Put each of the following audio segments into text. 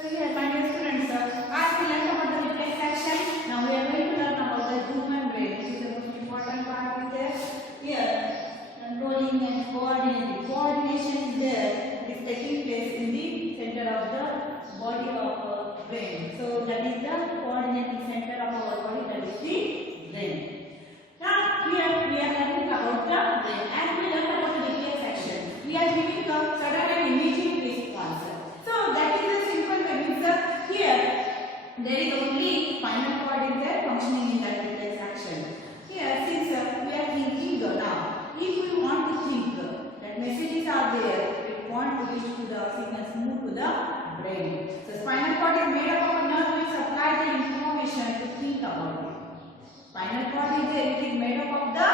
So here, my dear students, as we learned about the reflex action, now we are going to learn about the human brain, which is the most important part is there. Here, controlling and coordinating. Coordination is there. It is taking place in the center of the body of our brain. So that is the coordinating center of our body. That is the brain. Now here we are learning about the brain. As we learned about the reflex action, we are giving a sudden and immediate response. So that is a simple way. Here there is only spinal cord is there functioning in that reflex action. Here since we are thinking now, if we want to think that messages are there, we want to reach to the signals move to the brain. So spinal cord is made up of a nerve which supply the information to think about it. Spinal cord is there, it is made up of the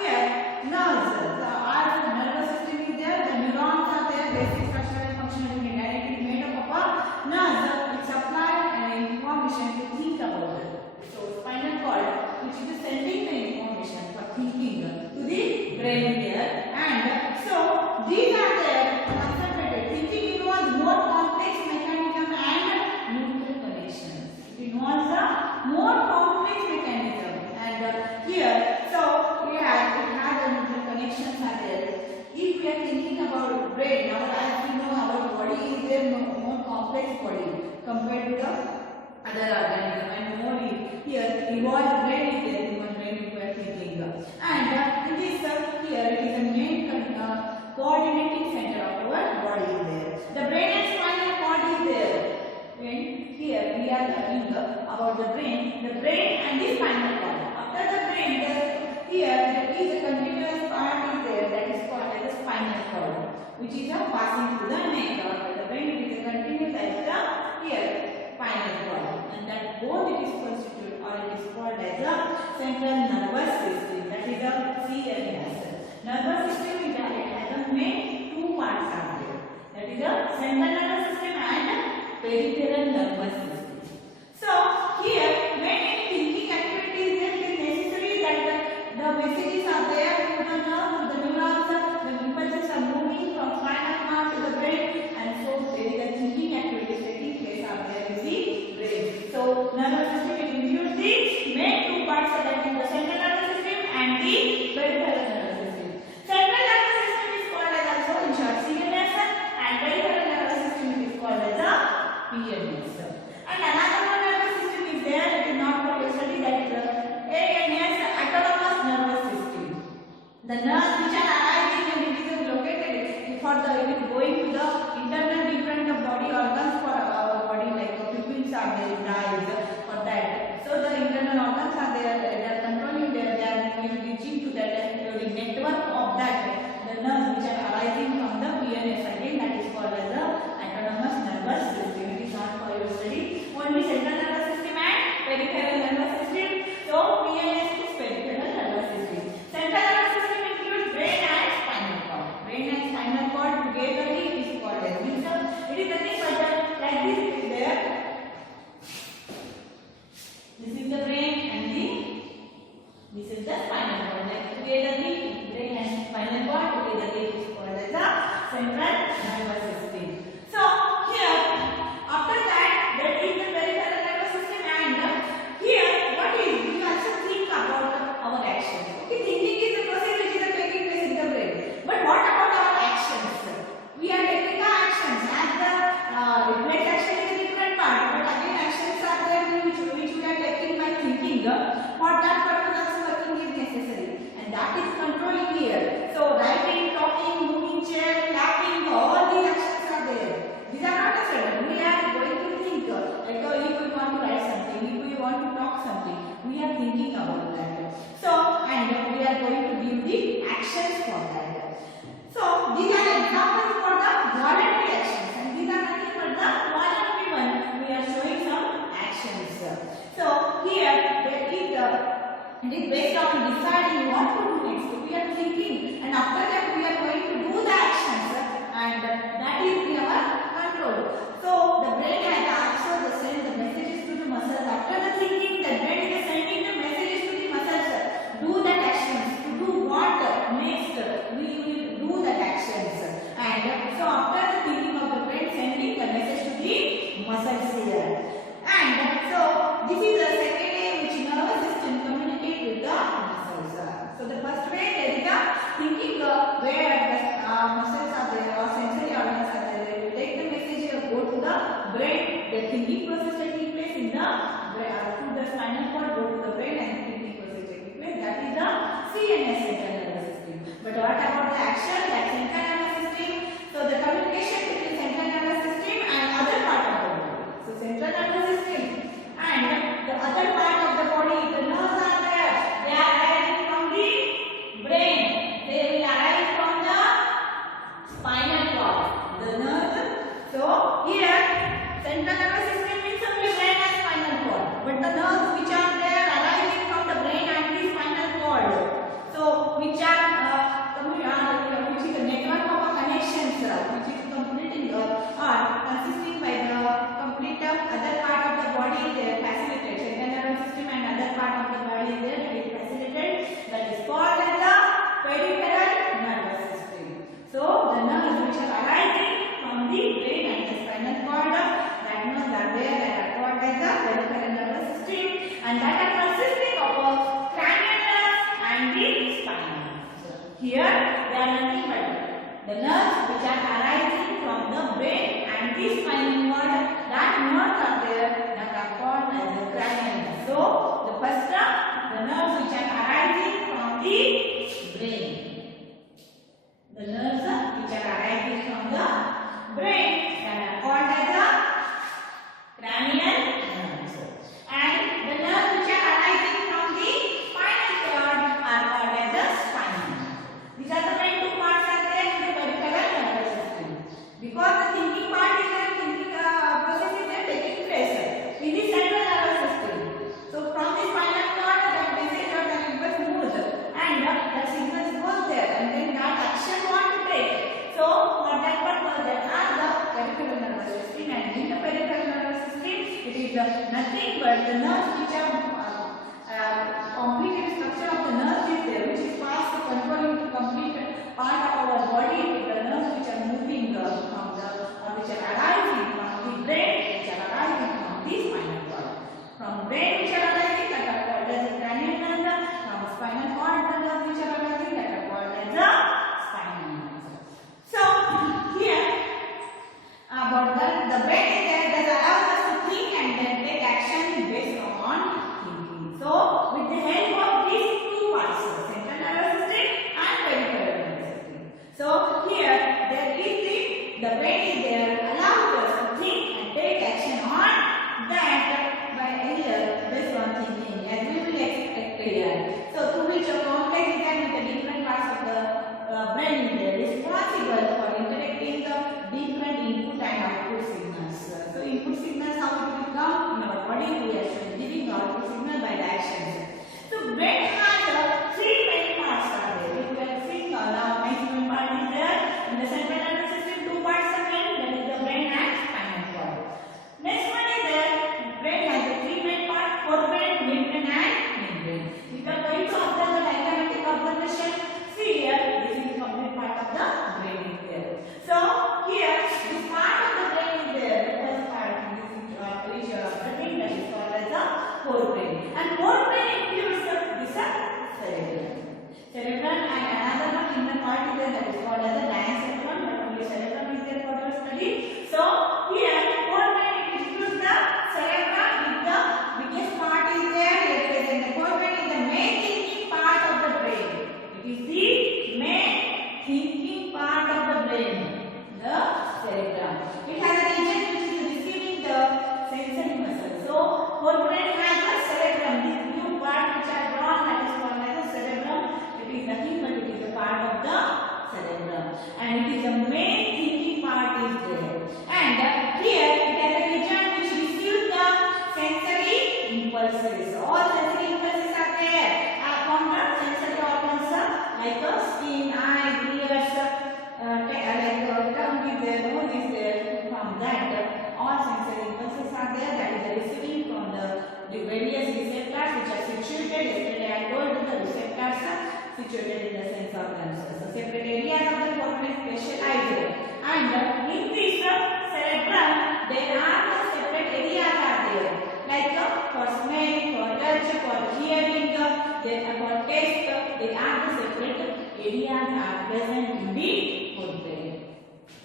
here nerves. Our nervous system is there, the neurons are there, basic structure and functional unit, and it is made up of a nerve which supply information to think about it. So spinal cord which is sending the information for thinking to the brain here, and so these are there concentrated. Thinking involves more complex mechanism and neutral connections. It involves a more complex mechanism, and here so it has the neutral connections are there. If we are thinking about brain, now as we know our body is there more complex body compared to the other organism, and more here evolved brain is there, human brain if we are thinking, and in this here it is the main coordinating center of our body is there. The brain and spinal cord is there. And here we are learning about the brain and the spinal cord. After the brain, here there is a continuous part is there that is called as the spinal cord, which is passing through the neck. After the brain, it is a continuous as the here spinal cord, and that both it is constituted or it is called as the central nervous system. That is the CNS. Nervous system is that it has a main two parts are there. That is the central nervous system and peripheral nervous system. So here when thinking activity is there, it is necessary that the messages are there to the nerve, to the neurons, the impulses are moving from spinal cord to the brain, and so there is a thinking activity taking place are there in the brain. So nervous system it includes the main two parts, that is the central nervous system and the peripheral nervous system. Central nervous system is called as also in short CNS, and peripheral nervous system is called as the PNS. And another one nervous system is there, it is not for your study, that is the ANS, autonomous nervous system. The nerves which are arising and it is located for the it is going to the internal different body organs for our body, like the pupils are there in the eyes for that. So the internal organs are there, they are controlling there, they are reaching to that the network of that the nerves which are arising from the PNS, again that is called as the autonomous nervous system. It is not for your study, only central nervous system and peripheral nervous system. So PNS is peripheral nervous system. Central nervous system includes brain and spinal cord. Brain and spinal cord together it is called as this. It is nothing but like this is there. This is the brain and this is the spinal cord. Like together the brain and spinal cord together it is called as the central nervous system. So here after that is the peripheral nervous system, and here what is we also think about our actions. Okay, thinking is the process which is taking place in the brain. But what about our actions? We are taking the actions, and the reflex action is a different part. But again actions are there which we are taking by thinking. For that purpose also working is necessary, and that is controlling here. So writing, talking, moving chair, clapping, all these actions are there. These are not necessary. We are going to think. Like if we want to write something, if we want to talk something, we are thinking about that. So and we are going to give the actions for that. So these are examples for the voluntary actions, and these are nothing but the voluntary one. We are showing some actions. So here there is it is based on deciding what to do next. We are thinking, and after that we are going to do the actions, and that is in our control. So the brain has also send the messages to the muscles. After the thinking, the brain is sending the messages to the muscles. Do that actions. To do what next? We will do that actions. And so after the thinking of the brain sending the message to the muscles here. And so this is the second way which nervous system communicate with the muscles. So the first way there is the thinking where the muscles are there or sensory organs are there. They will take the message and go to the brain. The thinking process taking place in the through the spinal cord, go to the brain and the thinking process taking place. That is the CNS, central nervous system. But what about the action? That central nervous system. So the communication between central nervous system and other part of the body. So central nervous system and the other part of the body, the nerves are there. They are arising from the brain. They will arise from the spinal cord. The nerves. So here central nervous system means only brain and spinal cord. But the nerves which are there arising from the brain and the spinal cord. So which are which is the network of connections which is completing or consisting by the complete other part of the body they are facilitated. Central nervous system and other part of the body is there, it is facilitated. That is called as the peripheral nervous system. So the nerves which are arising from the brain and the spinal cord, that nerves are there that are called as the peripheral nervous system, and that are consisting of a cranial nerve and the spinal nerve. Here they are nothing but the nerves which are arising from the brain and the spinal cord. That nerves are there that are called as the cranial nerve. So the first the nerves which are arising from the brain. The nerves which are arising from the brain that are called as the cranial nerves. And the nerves which are arising from the spinal cord are called as the spinal nerves. These are the main two parts are there in the peripheral nervous system. Because the thinking part is there, thinking process is there taking place in the central nervous system. So from the spinal cord, the message or the impulse moves, and that signal goes there, and then that action want to take. So for that purpose, there are the peripheral nervous system, and in the peripheral nervous system, it is nothing but the nerves which are complete structure of the nerves is there, which is past controlling to complete part of our body. The nerves which are moving from the or which are arising from the brain, which are arising from the spinal cord. From brain which are arising that are called as the cranial nerve. From spinal cord the nerves which are arising that are called as the spinal nerve. So here about the brain is there that allows us to think and then take action based on thinking. So with the help of these two parts, central nervous system and peripheral nervous system. So here there is the brain is there allows us to think and take action on that by here based on thinking, as we will expect here. So to which a complex design with the different parts of the brain is responsible for interacting the different input and output signals. So input signals how it will come in our body, we are giving output signal by the actions. So brain has three main parts are there. If we are seeing now maximum part is there in the central nervous system, two parts are there, that is the brain and spinal cord. Next one is there, brain has the three main parts, forebrain, midbrain and hindbrain. We are going to observe the diagrammatic observation. See here, this is the complete part of the brain is there. So here, this part of the brain is there. The first part, this is the thing that is called as the forebrain. And forebrain includes this cerebrum. Cerebrum and another one in the part is there that is called as the diencephalon, but only cerebrum is there for your study. So here, forebrain includes the cerebrum with the biggest part is there. And the forebrain is the main thinking part of the brain. It is the main thinking part of the brain, the cerebrum. It has a region which is receiving the sensory muscle. So forebrain has the cerebrum. This blue part which are drawn that is called as the cerebrum. It is nothing but it is a part of the cerebrum, and it is the main thinking part is there. And here it has a region which receives the sensory impulses. All sensory impulses are there from the sensory organs like the skin, eyes, ears, tongue is there, nose is there. From that, all sensory impulses are there that is receiving from the various receptors which are situated. Yesterday I told you the receptors are situated in the sense organs. So separate areas of the forebrain specialized, and in this cerebrum there are the areas are present in the forebrain.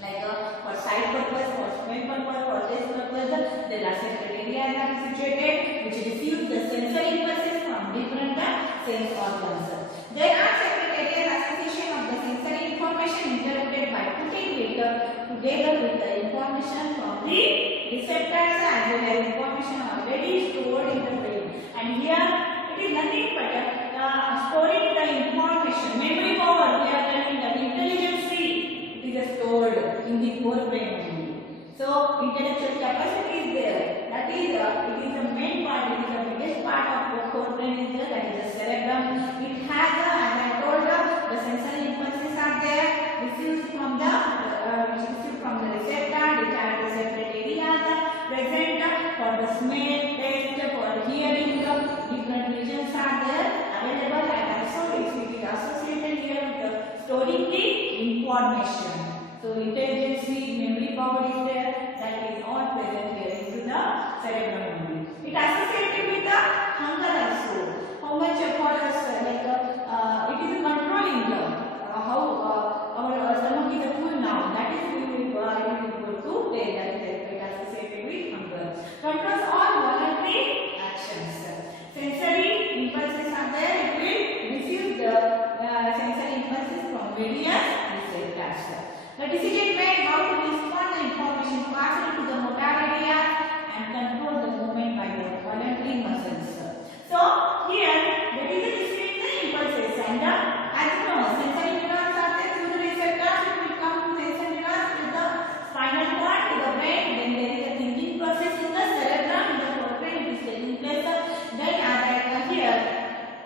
Like for sight purpose, for smell purpose, for taste purpose, there are separate areas are situated which receive the sensory impulses from different sense organs. There are separate areas association of the sensory information interpreted by putting it together with the information from the receptors as well as information already stored in the brain. And here it is nothing but storing the information. Memory power, we are telling that intelligence it is stored in the forebrain only. So intellectual capacity is there. That is it is the main part. It is the biggest part of the forebrain is there. That is the cerebrum. It has as I told the sensory impulses are there received from the receptor. It has the separate areas present for the smell, taste, for hearing. Different regions are there available, and also it is associated here with the storing the information. So intelligence, memory power is there. That is all present here into the cerebrum only. It associated with the hunger also. How much for us like it is controlling the how our stomach is full now. That is we will go to play. That is it associated with hunger. Controls all voluntary actions. Sensory impulses are there. It will receive the sensory impulses from various receptors. The decision made how to respond the information passed into the motor area and control the movement by the voluntary muscles. So here that is receiving the impulses, and as you know sensory neurons are there through the receptors. It will come to sensory neurons to the spinal cord, to the brain. Then there is a thinking process in the cerebrum, in the forebrain it is taking place. Then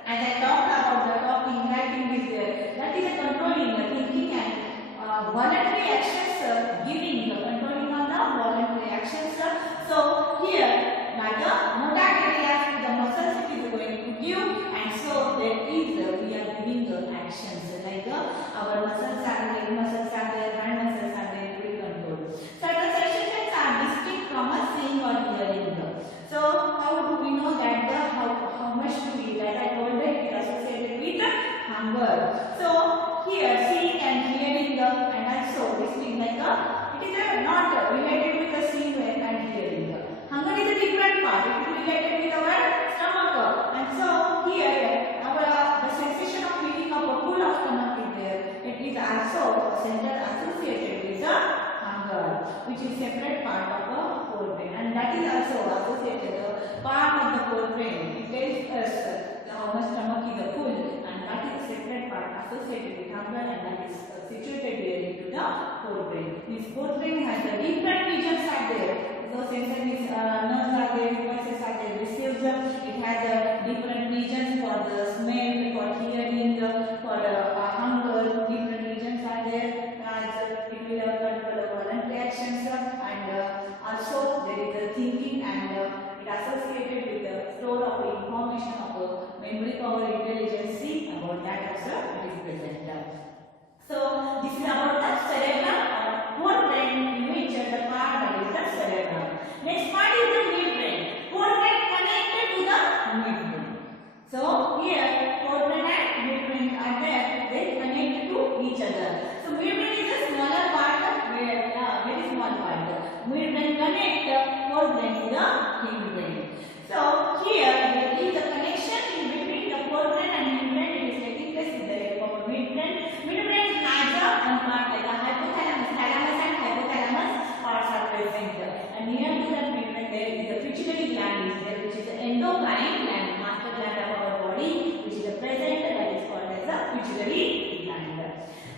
as I talked about the talking, writing is there. That is a controlling, thinking and voluntary actions, giving the controlling on the voluntary actions. So here by the motor areas to the muscles it is going to give, and so there is we are giving the actions like our muscles are there, muscles are there, hand muscles are there to be controlled. Certain sensations are distinct from a seeing or hearing. So how do we know that how much to eat? As I told it is associated with hunger. So here seeing and hearing and also listening like it is not related with the seeing and hearing. Hunger is a different part. It is related with our stomach, and so here our the sensation of feeling of a full of stomach is there. It is also center associated with the hunger, which is separate part of the forebrain, and that is also associated part of the forebrain. It tells us how much stomach is full, and that is a separate part associated with hunger, and that is situated here into the forebrain. This forebrain has the different regions are there. So sensory nerves are there, impulses are there, receives. It has different regions for the smell, for hearing, for hunger. Different regions are there. As it will control the voluntary actions, and also there is a thinking, and it associated with the store of information of memory power, intelligence. About that also it is present. So this is about the cerebrum or forebrain, in which the part that is the cerebrum. Next part is the midbrain. Forebrain connected to the midbrain. So here forebrain and midbrain are there. They connect to each other. So midbrain is a smaller part, very small part. Midbrain connect forebrain to the hindbrain. So here there is a connection in between the forebrain and midbrain. It is taking place in the area of midbrain. Midbrain has a one part like a hypothalamus, thalamus and hypothalamus parts are present. And near to that midbrain there is a pituitary gland is there, which is the endocrine gland, master gland of our body, which is present. That is called as the pituitary gland.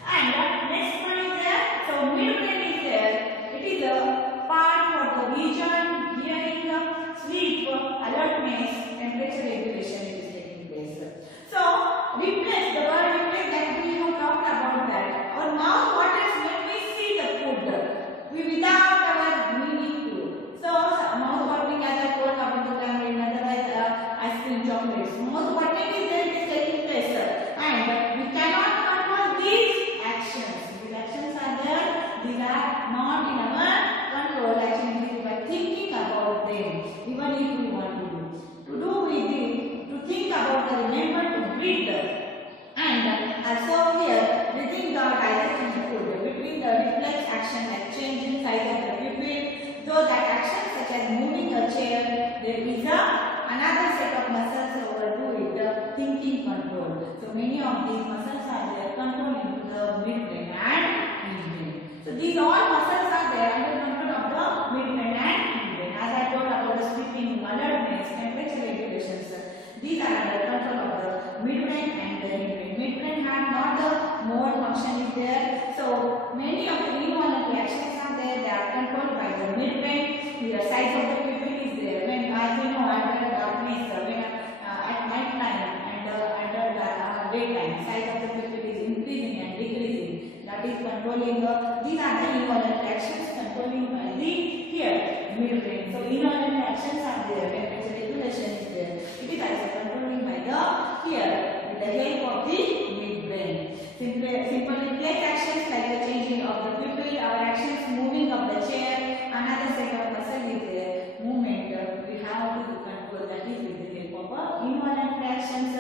And next one is there. So midbrain is there. It is a part for the vision, hearing, sleep, alertness, temperature regulation. It is taking place. So replace the word replace that we have talked about that. Our mouth waters when we see the food. We without our meaning to. So mouth watering, as I told about the time in otherwise ice cream, chocolates. Mouth watering is there. It is taking place, and we cannot control these actions. These actions are there. These are not in our control. Actually, we are thinking about them. Even if we want to do with it, to think about the remember to breathe, and also here of these muscles are there controlling the midbrain and hindbrain. So these all muscles are there under control of the midbrain and hindbrain. As I told about the sleeping, alertness, temperature regulations, these are under control of the midbrain and the hindbrain. Midbrain has not the mode function is there. So many of the involuntary actions are there. They are controlled by the midbrain. Here size of the pupil is there. When as we know under darkness, when at night time and under daytime, size of the pupil is increasing and decreasing. That is controlling the. These are the involuntary actions controlling by the here midbrain. So involuntary actions are there. When regulation is there, it is also controlling by the here with the help of the midbrain. Simple reflex actions like the changing of the pupil or actions moving of the chair. Another set of muscle is there. Movement we have to control, that is with the help of involuntary actions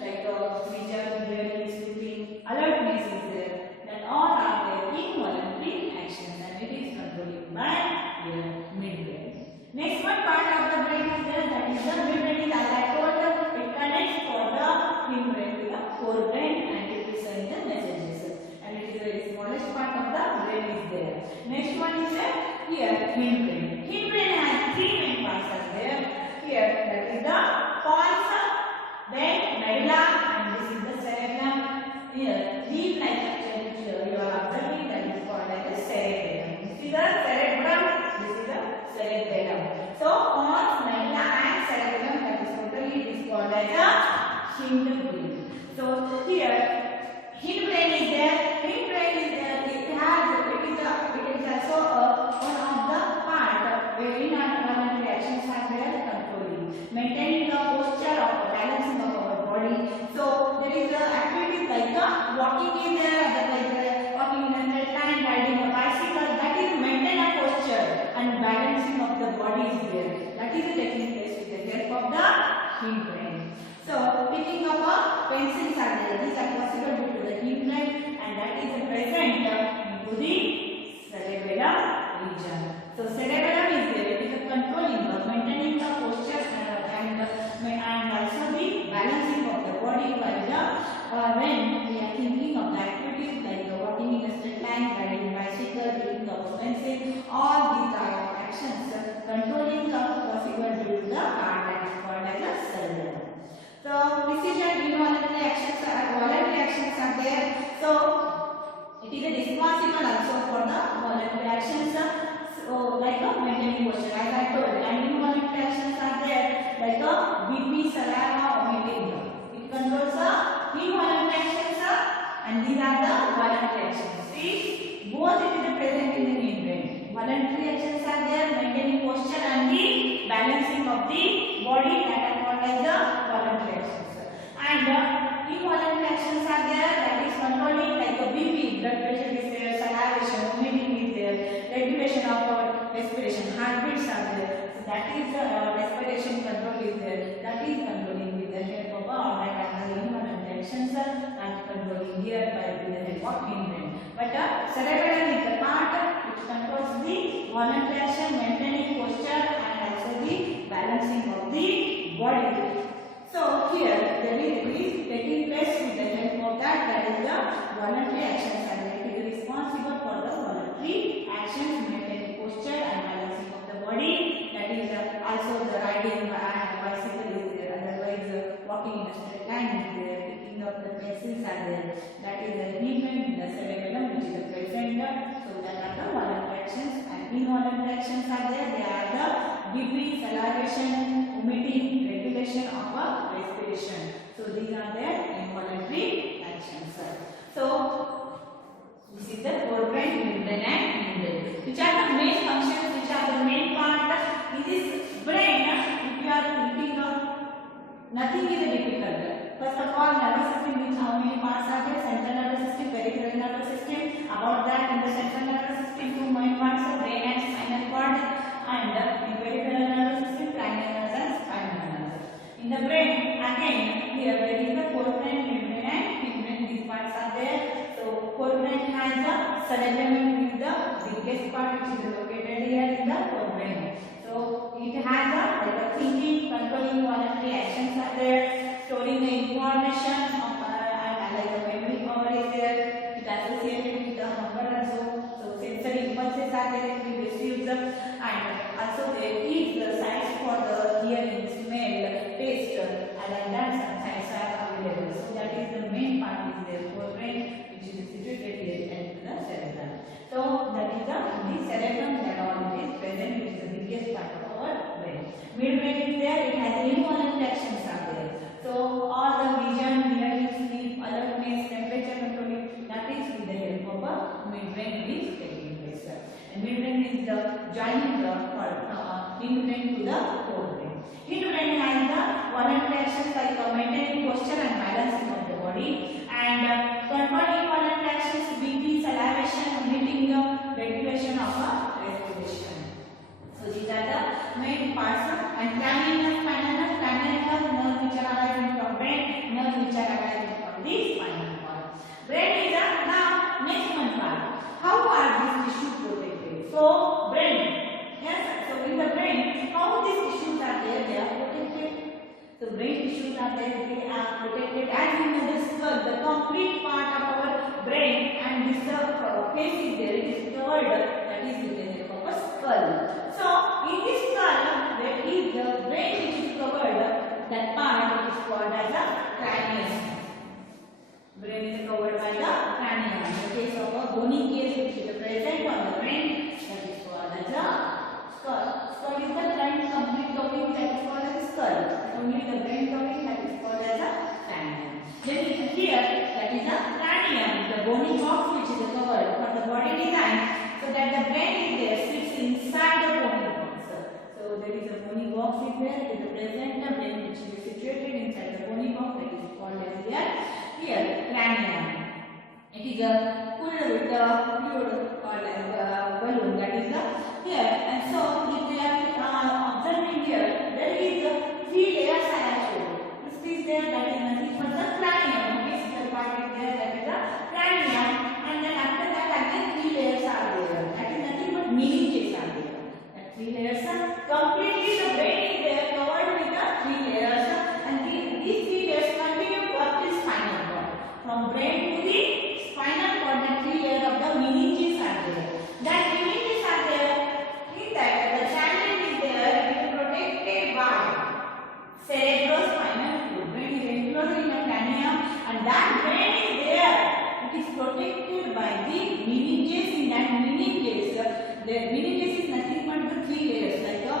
like vision, hearing, sleeping, alertness is there. That all are there involuntary actions and it is controlling by the midbrain. Next one part of the brain is there, that is the midbrain. As I told you, it connects for the hindbrain to the forebrain and it will send the messages. And it is the very smallest part of the brain is there. Next one is there here hindbrain. Hindbrain has three main parts are there. Here that is the pons, then medulla, and this is the cerebellum. Here leaf-like structure which you are observing, that is called as the cerebellum. This is the cerebrum. This is the cerebellum. So pons, medulla and cerebellum, that is totally it is called as a hindbrain. So here hindbrain is there. Hindbrain is there. It is also one of the part where involuntary actions are there controlling, maintaining the posture of the balancing of our body. So there is activities like walking is there, like walking in a straight line, riding a bicycle. That is maintain a posture and balancing of the body is there. That is taking place with the help of the hindbrain. So picking up pencils are there. These are possible due to the hindbrain and that is present into the cerebellum region. So cerebellum is there. It is controlling, maintaining the posture and also the balancing of the body while when we are thinking of the activities like walking in a straight line, riding bicycle, picking up pencil. All these are actions controlling the possible due to the part that is called as a cerebellum. So precision involuntary actions are voluntary actions are there. So it is a responsible also for the voluntary actions. So like maintaining posture, as I told, and involuntary actions are there like BP, saliva, vomiting. It controls the involuntary actions and these are the voluntary actions. See, both it is present in the hindbrain. Voluntary actions are there, maintaining posture and the balancing of the body, that are called as the voluntary actions. And involuntary actions are there, that is controlling like the BP, blood pressure is there, salivation, vomiting is there, regulation of respiration, heartbeats are there. So that is respiration control is there. That is controlling with the help of involuntary actions and controlling here by with the help of hindbrain. But cerebellum is the part which controls the voluntary action, maintaining posture and also the balancing of the body. So here it is taking place with the help of that is the voluntary actions and it is responsible for the voluntary actions, maintaining posture and balancing of the body. That is also the riding bicycle is there, otherwise walking in a straight line is there, picking up the pencils are there. That is the hindbrain, the cerebellum which is present. So that are the voluntary actions and involuntary actions are there. They are the BP, salivation, vomiting, regulation of respiration. So these are their involuntary actions. So this is the forebrain, midbrain and hindbrain. Which are the main functions, which are the main part in this brain. If you are thinking of nothing is difficult. First of all, nervous system, which how many parts are there? Central nervous system, peripheral nervous system. About that, in the central nervous system, two main parts of brain and spinal cord, and in peripheral nervous system, cranial nerves and spinal nerves. In the brain, again, here there is the forebrain, midbrain and hindbrain. These parts are there. So forebrain has the cerebellum is the biggest part which is located here in the forebrain. So it has the thinking, controlling voluntary actions are there, storing the information and are there, it receives and also there is the size for the hearing, smell, taste, and then some size are available. So that is the main part is there for brain, which is situated here and the cerebrum. So that is the cerebrum that all is present, which is the biggest part of our brain. Midbrain is there, it has involuntary actions are there. So all the vision, hearing, sleep, alertness, temperature controlling, that is with the help of a midbrain is taking place. And midbrain is the joining the hindbrain to the forebrain. Hindbrain has the voluntary actions like maintaining posture and balancing of the body, and controlling voluntary actions, breathing, salivation, emitting, regulation of respiration. So these are the main parts. And cranial nerve, spinal nerve, nerves which are arising from brain, nerves which are arising from the spinal cord. Brain is now next one part. How are these tissues protected? So brain, yes. So in the brain, how these tissues are there? They are protected. So brain tissues are there. They are protected. As in the skull, the complete part of our brain, and this place is there. It is covered. That is with the help of a skull. So in this skull, there is the brain which is covered. That part is called as a cranium. Brain is covered by the cranium. In the case of a bony case which is present on the brain, that is called as a skull. Skull is the complete covering, that is called as a skull. Only the brain covering, that is called as a cranium. Then here, that is a cranium, the bony box which is covered for the body design, so that the brain is there, sits inside the bony box. So there is a bony box is there, it is the present brain which is situated inside the bony box, that is called as here cranium. It is a filled with the fluid called as balloon, that is the here. And so if we are observing here, there is three layers I have shown. This is there, that is nothing but the cranium. Okay, so the part is there, that is the cranium, and then after that again three layers are there. That is nothing but meninges are there. That three layers are completely the brain is there covered with the three layers, and these three layers continue up to spinal cord. From brain to the spinal cord, the three layers of the meninges are there. That meninges are there. In that the channel is there. It is protected by cerebrospinal fluid. Brain is enclosed in the cranium, and that brain is there. It is protected by the meninges. In that meninges, the meninges is nothing but the three layers like a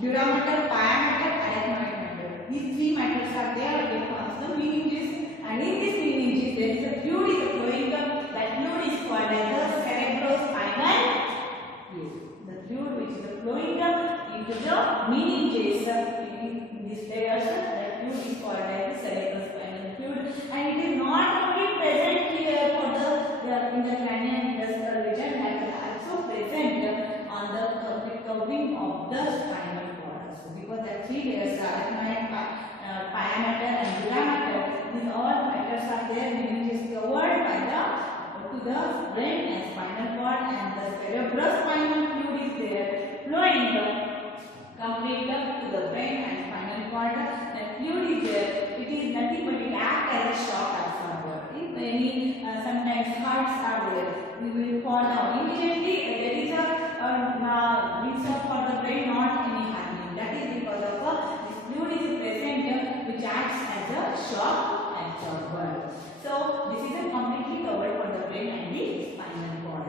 dura mater, pia mater, arachnoid matter. These three matters are there. They form the meninges, and in this meninges there is a fluid is flowing. That fluid is called as the cerebrospinal. Yes, the fluid which is flowing into the meninges. In these layers, that fluid is called as the cerebrospinal fluid, and it is not only present here for in the cranium in the skull region, that is also present on the covering of the spinal cord. So because the three layers are arachnoid, pia mater, and dura mater, these all matters are there. Meninges is covered by to the brain and spinal cord, and the cerebrospinal fluid is there flowing complete to the brain and spinal cord. The fluid is there. It is nothing but it acts as a shock absorber. If any sometimes hearts are there, we will fall down immediately. There is a reason for the brain not any happening. That is because of this fluid is present, which acts as a shock absorber. So this is a completely covered for the brain and the spinal cord.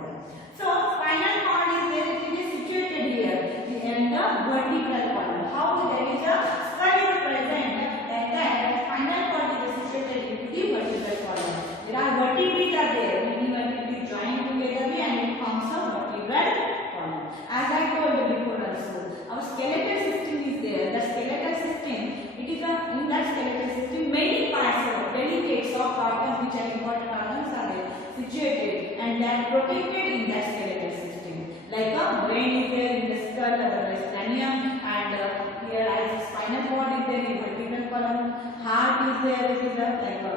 So spinal cord is there. It is situated here in the vertebral column. How there is a skull is present, like that spinal cord is situated in the vertebral column. There are vertebrae are there. Many vertebrae join together and it forms a vertebral column. As I told you before also, our skeletal system is there. The skeletal system, it is in that skeletal system many parts of delicate soft organs which are important organs are there situated, and they are protected in that skeletal system. Like a brain is there in the skull, otherwise cranium, and here as a spinal cord is there in vertebral column. Heart is there, it is like a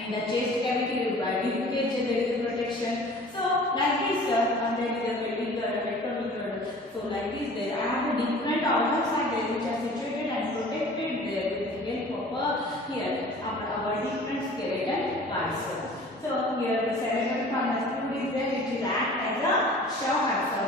in the chest cavity by rib cage there is protection. So like this, and there is a pelvic. So like this, there are the different organs are there which are situated and protected there with the help of here our different skeletal parts. So here the cerebral fluid is there, which is act as a shock absorber.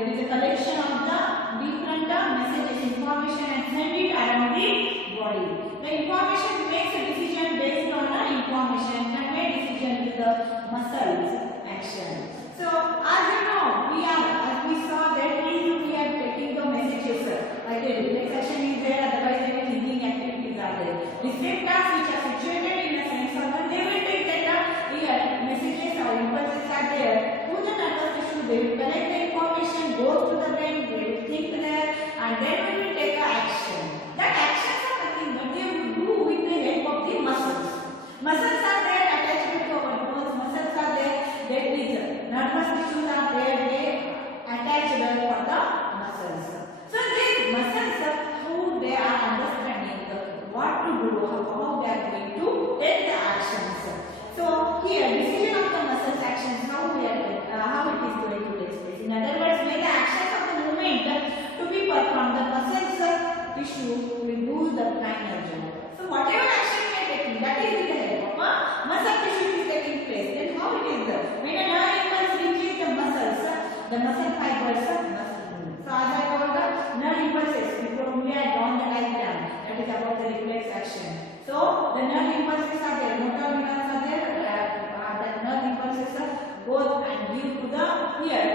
there is a collection of the different messages, information and send it around the body. The information makes a decision based on the information, convey decision to the muscles action. So as you know, as we saw that we are taking the messages. Like the reflex action is there, otherwise the thinking activities are there. Receptors which are situated in the sense organ, they will take that here messages or impulses are there to the nervous tissue. They will collect the information, go to the brain, they will think there, and then we will take the action. That actions are nothing but they will do with the help of the muscles. Muscles are there attached to our bones. Muscles are there. That is nervous tissues are there. They attached for the muscles. So these muscles, who they are understanding what to do, how they are going to take the actions. So here, decision of the muscles actions, how it is going to take place. In other words, when the actions of the movement to be performed, the muscles tissue will do the final job. So whatever action we are taking, that is with the help of a muscle tissue is taking place. Then how it is? When a nerve impulse reaches the muscles, the muscle fibers must move. So as I told the nerve impulses, before we had drawn the diagram, that is about the reflex action. So the nerve impulses are there, motor neurons are there, the nerve impulses go and give to the here,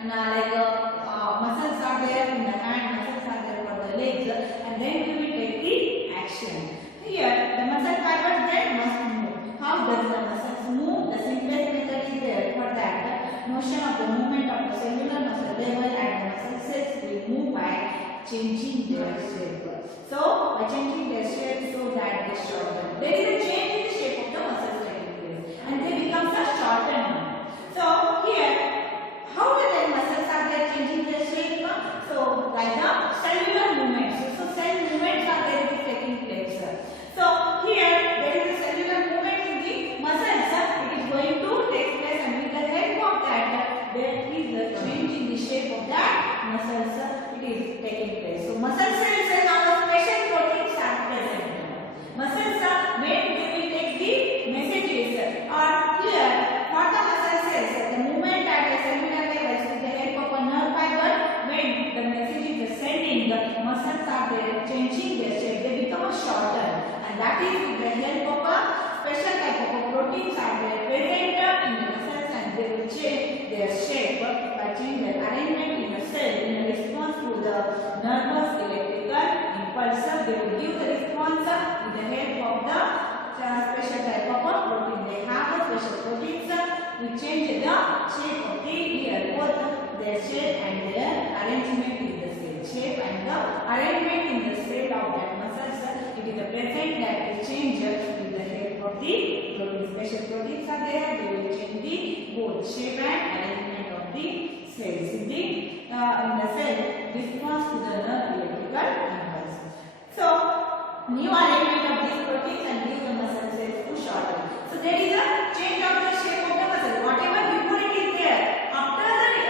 and muscles are there in the hand, muscles are there for the legs, and then we will take the action. Here the muscle fibers then must move. How does the muscles move? The simplest method is there for that. Motion of the movement of the cellular muscle level and the muscle cells will move by changing their shape. So by changing their shape so that they shorten. There is a change in the shape of the muscles taking place and they become a shortened one. So here, how the muscles are there changing their shape? So like the cellular movements. So cell movements are there taking place. So here there is a cellular movement in the muscles. It is going to take place and with the help of that there is a change in the shape of that muscles. It is taking place. So muscle cells and our special proteins are present. Muscles when they will take the messages are here for the muscle cells. The movement at the cellular level with the help of a nerve fiber, when the message is sending, the muscles are there changing their shape. They become shorter, and that is with the help of a special type of proteins are there present in the muscles, and they will change their shape by changing their arrangement in the cell in response to the nervous electrical impulse. They will give the response with the help of the special type of protein. They have a special proteins which change the shape of the ear, both their shape and their arrangement in the cell. Shape and the arrangement in the cell of that muscles. It is a present that will change with the help of the protein. Special proteins are there. They will change the both shape and arrangement of the cells in the cell response to the nerve electrical impulse. So new arrangement of these proteins and give the muscle cells to shorten. So there is a change of the shape of the muscle. Whatever before it is there, after the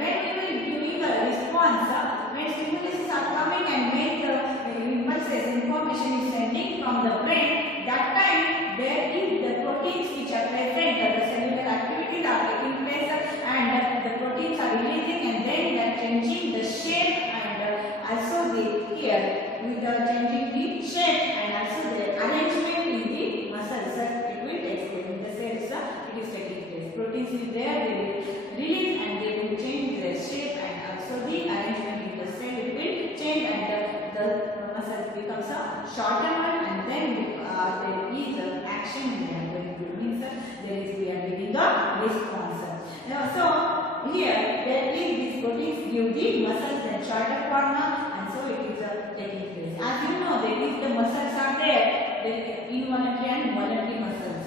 when you will giving a response, when stimulus are coming and make the impulses, information is sending from the brain, that time there is the proteins which are present, the cellular activities are taking place and the proteins are releasing and then they are changing the shape and also the here with the changing the shape and also the arrangement in the muscles. It will take place in the cells. It is taking place. Proteins is there. They will release and they will change their shape and also the arrangement in the cell. It will change and the muscle becomes a shorter one and then there is an action we are going to means we are giving a response. So here there is these proteins give the muscles and shorter form and so it is taking place. As you know, there is the muscles are there, involuntary and voluntary muscles.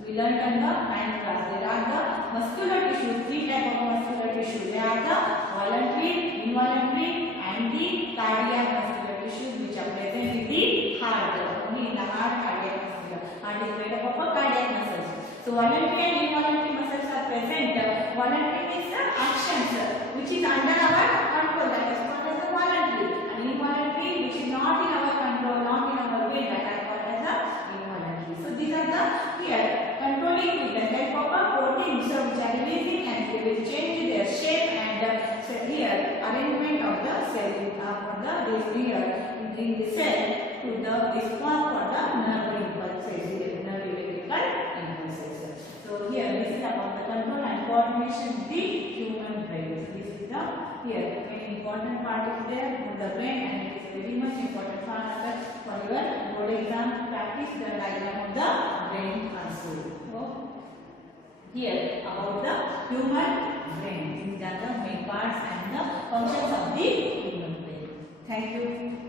We learned in the 9th class. There are the muscular tissues, 3 types of muscular tissue. They are the voluntary, involuntary and the cardiac muscular tissues which are present in the heart. Only in the heart cardiac muscle. Heart is made up of cardiac muscles. So voluntary and involuntary muscles are present. Voluntary means the actions which is under our control, that is called as the voluntary, and involuntary which is not in our control, not in our will, that are called as the involuntary. So these are the here controlling with the help of a proteins which are releasing and they will change their shape and so here cell. For the this here, we bring the cell to the response for the nerve impulses, nerve electrical impulses. So here this is about the control and coordination of the human brain. So this is the here very important part is there for the brain, and it is very much important part for your board exam practice the diagram of the brain also. So here about the human brain. These are the main parts and the functions of the human brain. Thank you.